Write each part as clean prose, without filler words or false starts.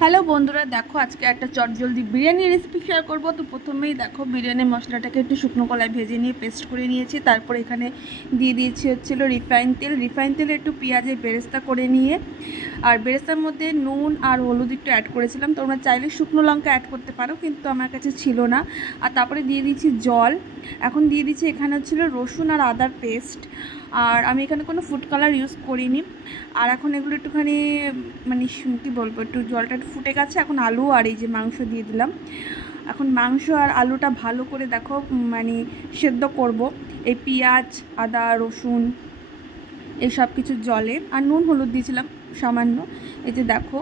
Hello বন্ধুরা, দেখো আজকে একটা চটজলদি বিরিয়ানি রেসিপি শেয়ার করব। তো প্রথমেই দেখো বিরিয়ানি মশলাটাকে একটু শুকনো কলায় ভেজে নিয়ে পেস্ট করে নিয়েছি। তারপর এখানে দিয়ে দিয়েছি হচ্ছিল রিফাইন তেলে একটু পেঁয়াজের বেরেস্তা করে নিয়ে, আর বেরেস্তার মধ্যে নুন আর হলুদ একটু অ্যাড করেছিলাম। তোমরা চাইলে শুকনো লঙ্কা অ্যাড করতে পারো, কিন্তু আমার কাছে ছিল না। আর তারপরে দিয়ে দিয়েছি জল। এখন দিয়ে দিচ্ছি এখানে হচ্ছিল রসুন আর আদার পেস্ট, আর আমি এখানে কোনো ফুড কালার ইউজ করিনি। আর এখন এগুলো একটুখানি মানে কী বলবো, একটু জলটা একটু ফুটে গেছে। এখন আলু আর এই যে মাংস দিয়ে দিলাম। এখন মাংস আর আলুটা ভালো করে দেখো মানে সেদ্ধ করব এই পেঁয়াজ আদা রসুন এই সব কিছু জলে। আর নুন হলুদ দিয়েছিলাম সামান্য। এই যে দেখো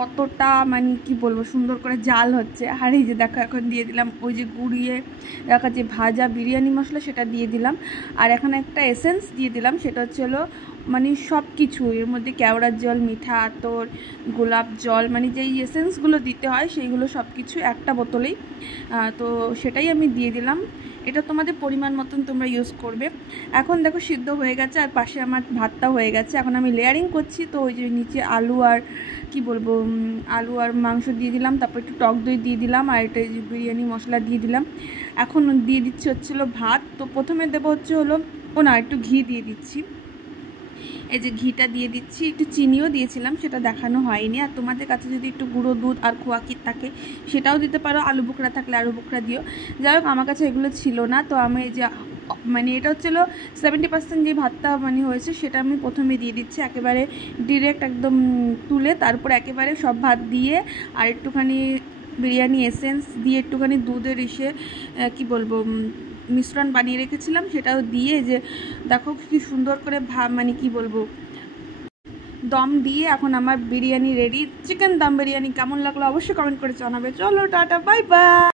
কতটা মানে কি বলবো সুন্দর করে জাল হচ্ছে। আর এই যে দেখো এখন দিয়ে দিলাম ওই যে গুঁড়িয়ে রাখা যে ভাজা বিরিয়ানি মশলা, সেটা দিয়ে দিলাম। আর এখন একটা এসেন্স দিয়ে দিলাম, সেটা হচ্ছে হলো মানে সব কিছু এর মধ্যে কেওড়ার জল, মিঠা আতর, গোলাপ জল, মানে যেই এসেন্সগুলো দিতে হয় সেইগুলো সব কিছু একটা বোতলেই। তো সেটাই আমি দিয়ে দিলাম। এটা তোমাদের পরিমাণ মতন তোমরা ইউজ করবে। এখন দেখো সিদ্ধ হয়ে গেছে আর পাশে আমার ভাতটা হয়ে গেছে। এখন আমি লেয়ারিং করছি। তো ওই যে নিচে আলু আর কি বলবো আলু আর মাংস দিয়ে দিলাম, তারপর একটু টক দই দিয়ে দিলাম, আর এটা যে বিরিয়ানি মশলা দিয়ে দিলাম। এখন দিয়ে দিচ্ছি হচ্ছিলো ভাত। তো প্রথমে দেবো হচ্ছে হলো একটু ঘি দিয়ে দিচ্ছি। এই যে ঘিটা দিয়ে দিচ্ছি, একটু চিনিও দিয়েছিলাম, সেটা দেখানো হয়নি। আর তোমাদের কাছে যদি একটু গুঁড়ো দুধ আর খোয়া ক্ষীর থাকে সেটাও দিতে পারো, আলু বোখরা থাকলে আলু বোখরা দিও। যাই হোক আমার কাছে এগুলো ছিল না। তো আমি এই যে মানে এটা হচ্ছিলো 70% যে ভাতটা মানে হয়েছে সেটা আমি প্রথমে দিয়ে দিচ্ছি একেবারে ডিরেক্ট একদম তুলে। তারপর একেবারে সব ভাত দিয়ে আর একটুখানি বিরিয়ানি এসেন্স দিয়ে একটুখানি দুধের কি বলবো মিশ্রণ বানিয়ে রেখেছিলাম, সেটাও দিয়ে যে দেখো কি সুন্দর করে মানে কি বলবো দম দিয়ে এখন আমার বিরিয়ানি রেডি। চিকেন দম বিরিয়ানি কেমন লাগলো অবশ্যই কমেন্ট করে জানাবে। চলো টাটা, বাই বাই।